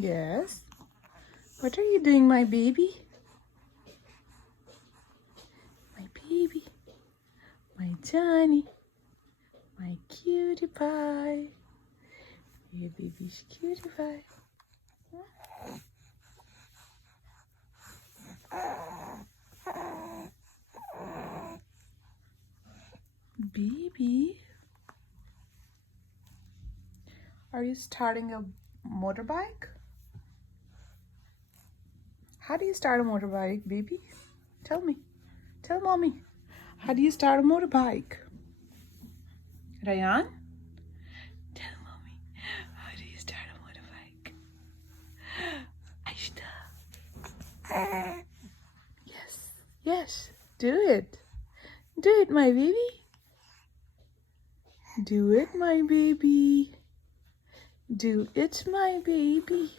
Yes. What are you doing, my baby? My baby. My Johnny. My cutie pie. Your baby's cutie pie. Baby. Are you starting a motorbike? How do you start a motorbike, baby? Tell me. Tell mommy. How do you start a motorbike? Ryan? Tell mommy. How do you start a motorbike? Aishta. Yes. Yes. Do it. Do it, my baby. Do it, my baby. Do it, my baby.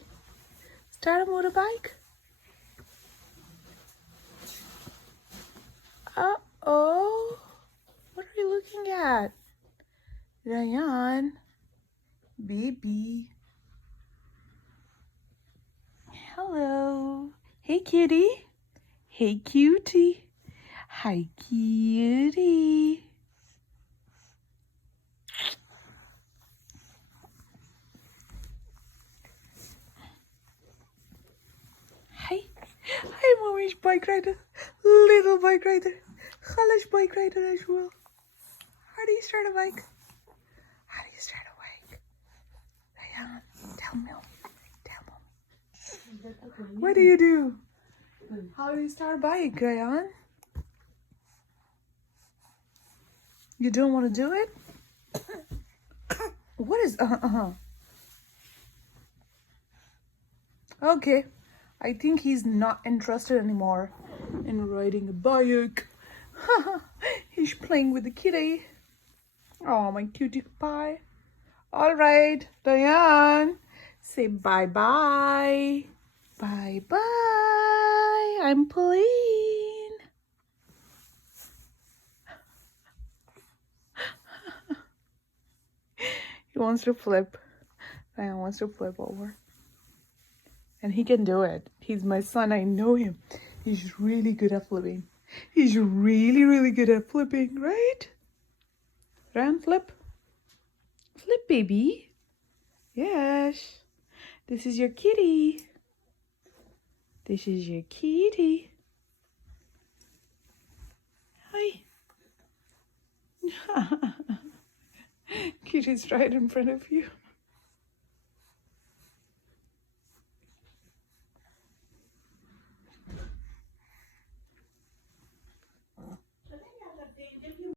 Start a motorbike. Uh-oh. What are you looking at? Ryan. Baby. Hello. Hey, kitty. Hey, cutie. Hi, cutie. Hi. Hi, mommy's bike rider. Little bike rider. Khala's bike rider as well. How do you start a bike? How do you start a bike? Ryan, tell me. Tell me. What do you do? How do you start a bike, Ryan? You don't want to do it? What is Okay. I think he's not interested anymore in riding a bike. He's playing with the kitty. Oh, my cutie pie. All right, Diane, say bye-bye. Bye-bye. I'm Pauline. He wants to flip. Diane wants to flip over. And he can do it. He's my son. I know him. He's really good at flipping. He's really, really good at flipping, right? Ryan, flip. Flip, baby. Yes. This is your kitty. This is your kitty. Hi. Kitty's right in front of you.